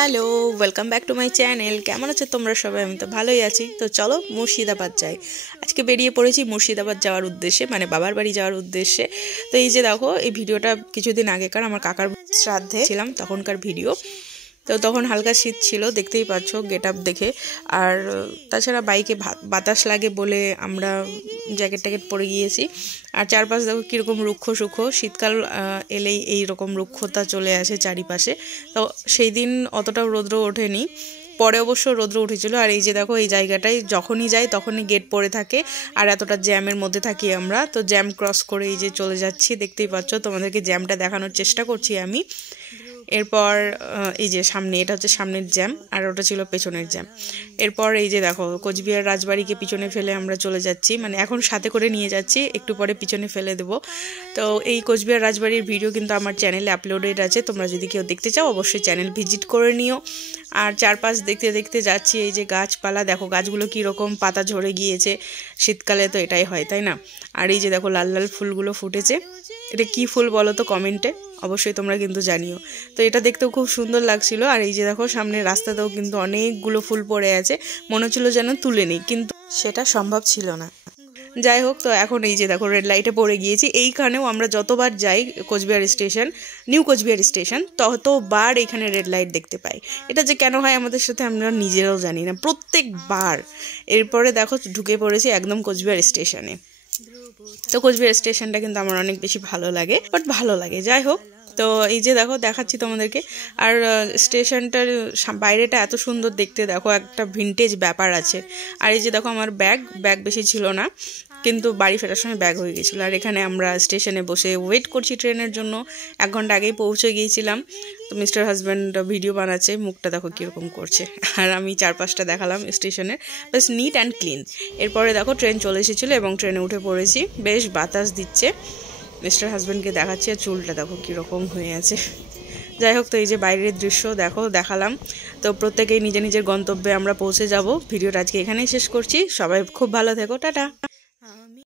Hello, welcome back to my channel. কেমন আছো তোমরা সবাই? আমি তো ভালোই আছি। তো চলো মুর্শিদাবাদ যাই। আজকে বেরিয়ে পড়েছি মুর্শিদাবাদ যাওয়ার উদ্দেশ্যে, মানে বাবার বাড়ি যাওয়ার উদ্দেশ্যে। তো এই যে দেখো, এই ভিডিওটা কিছুদিন আগেকার, আমার কাকার শ্রাদ্ধে ছিলাম তখনকার ভিডিও। তো তখন হালকা শীত ছিল, দেখতেই পাচ্ছ গেট আপ দেখে। আর তাছাড়া বাইকে বাতাস লাগে বলে আমরা জ্যাকেট ট্যাকেট পরে গিয়েছি। আর চারপাশ দেখো কীরকম রুক্ষ সুক্ষ, শীতকাল এলেই এইরকম রুক্ষতা চলে আসে চারিপাশে। তো সেই দিন অতটাও রৌদ্র ওঠেনি, পরে অবশ্য রৌদ্র উঠেছিল। আর এই যে দেখো, এই জায়গাটায় যখনই যাই তখনই গেট পড়ে থাকে, আর এতটা জ্যামের মধ্যে থাকি আমরা। তো জ্যাম ক্রস করে এই যে চলে যাচ্ছি, দেখতেই পাচ্ছ। তোমাদেরকে জ্যামটা দেখানোর চেষ্টা করছি আমি। এরপর এই যে সামনে, এটা হচ্ছে সামনের জ্যাম, আর ওটা ছিল পেছনের জ্যাম। এরপর এই যে দেখো, কোচবিহার রাজবাড়িকে পিছনে ফেলে আমরা চলে যাচ্ছি, মানে এখন সাথে করে নিয়ে যাচ্ছি, একটু পরে পিছনে ফেলে দেবো। তো এই কোচবিহার রাজবাড়ির ভিডিও কিন্তু আমার চ্যানেলে আপলোডেড আছে, তোমরা যদি কেউ দেখতে চাও অবশ্যই চ্যানেল ভিজিট করে নিও। আর চারপাশ দেখতে দেখতে যাচ্ছি, এই যে গাছপালা দেখো, গাছগুলো কীরকম পাতা ঝরে গিয়েছে। শীতকালে তো এটাই হয়, তাই না? আর এই যে দেখো, লাল লাল ফুলগুলো ফুটেছে। এটা কি ফুল বলো তো কমেন্টে, অবশ্যই তোমরা কিন্তু জানিও। তো এটা দেখতেও খুব সুন্দর লাগছিল। আর এই যে দেখো, সামনের রাস্তাতেও কিন্তু অনেকগুলো ফুল পড়ে আছে, মনে হচ্ছিল যেন তুলে নিই, কিন্তু সেটা সম্ভব ছিল না। যাই হোক, তো এখন এই যে দেখো রেড লাইটে পড়ে গিয়েছি। এইখানেও আমরা যতবার যাই Cooch Behar station, new Cooch Behar station, ততবার এখানে রেড লাইট দেখতে পাই। এটা যে কেন হয় আমাদের সাথে আমরা নিজেরাও জানি না, প্রত্যেকবার। এরপরে দেখো ঢুকে পড়েছি একদম কোচবিহার স্টেশনে। তো কোচবিহার স্টেশনটা কিন্তু আমার অনেক বেশি ভালো লাগে, বাট ভালো লাগে, যাই হোক। তো এই যে দেখো, দেখাচ্ছি তোমাদেরকে। আর স্টেশনটার বাইরেটা এত সুন্দর দেখতে, দেখো একটা ভিনটেজ ব্যাপার আছে। আর এই যে দেখো, আমার ব্যাগ বেশি ছিল না, কিন্তু বাড়ি ফেরার সময় ব্যাগ হয়ে গেছিলো। আর এখানে আমরা স্টেশনে বসে ওয়েট করছি ট্রেনের জন্য। 1 ঘন্টা আগেই পৌঁছে গিয়েছিলাম। তো মিস্টার হাজব্যান্ড ভিডিও বানাচ্ছে, মুখটা দেখো কীরকম করছে। আর আমি চারপাশটা দেখালাম স্টেশনের, বেশ নিট অ্যান্ড ক্লিন। এরপরে দেখো ট্রেন চলে এসেছিলো এবং ট্রেনে উঠে পড়েছি। বেশ বাতাস দিচ্ছে। মিস্টার হাজব্যান্ডকে দেখাচ্ছে, চুলটা দেখো কীরকম হয়ে আছে। যাই হোক, তো এই যে বাইরের দৃশ্য দেখো, দেখালাম। তো প্রত্যেকেই নিজের নিজের গন্তব্যে আমরা পৌঁছে যাব। ভিডিওটা আজকে এখানেই শেষ করছি। সবাই খুব ভালো থেকো, টাটা।